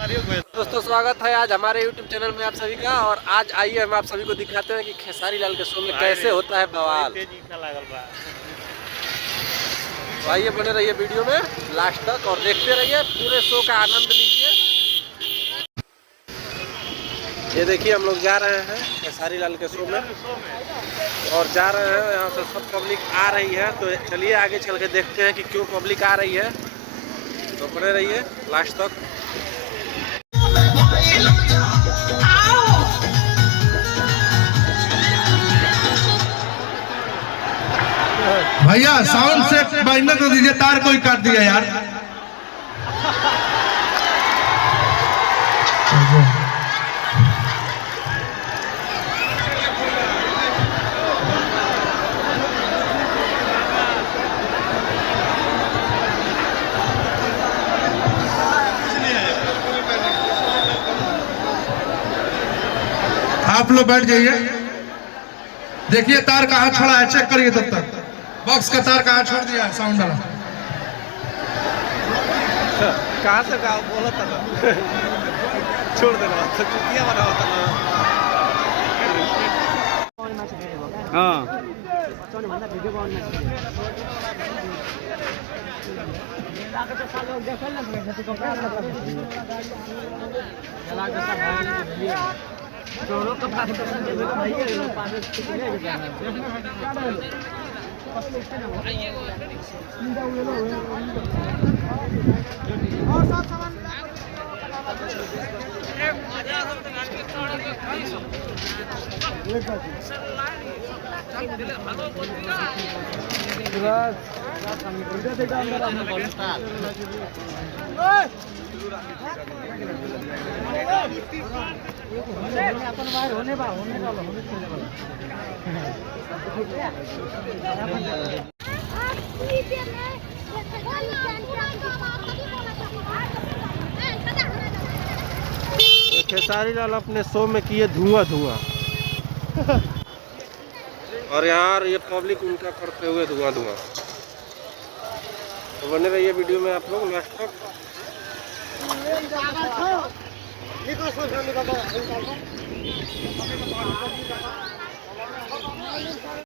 दोस्तों स्वागत है आज हमारे YouTube चैनल में आप सभी का। और आज आइए हम आप सभी को दिखाते हैं कि खेसारी लाल के शो में कैसे होता है बवाल। तो आइए बने रहिए वीडियो में लास्ट तक और देखते रहिए, पूरे शो का आनंद लीजिए। ये देखिए हम लोग जा रहे हैं खेसारी लाल के शो में और जा रहे हैं, यहाँ से सब पब्लिक आ रही है। तो चलिए आगे चल के देखते हैं कि क्यों पब्लिक आ रही है। तो बने रहिए लास्ट तक। भैया साउंड से बाइंडर तो दीजिए, तार कोई काट दिया यार। आप लोग बैठ जाइए, देखिए तार कहाँ छोड़ा है, चेक करिए। तब तक बॉक्स का तार कहाँ छोड़ दिया है साउंड वाला। कहाँ से कहा बोला था छोड़ देना चुटिया बना होता ना। हाँ खेसारी लाल अपने शो में किए धुआं धुआं और यार ये पब्लिक उनका करते हुए धुआं धुआं। तो बने रहिए वीडियो में आप लोग लास्ट तक।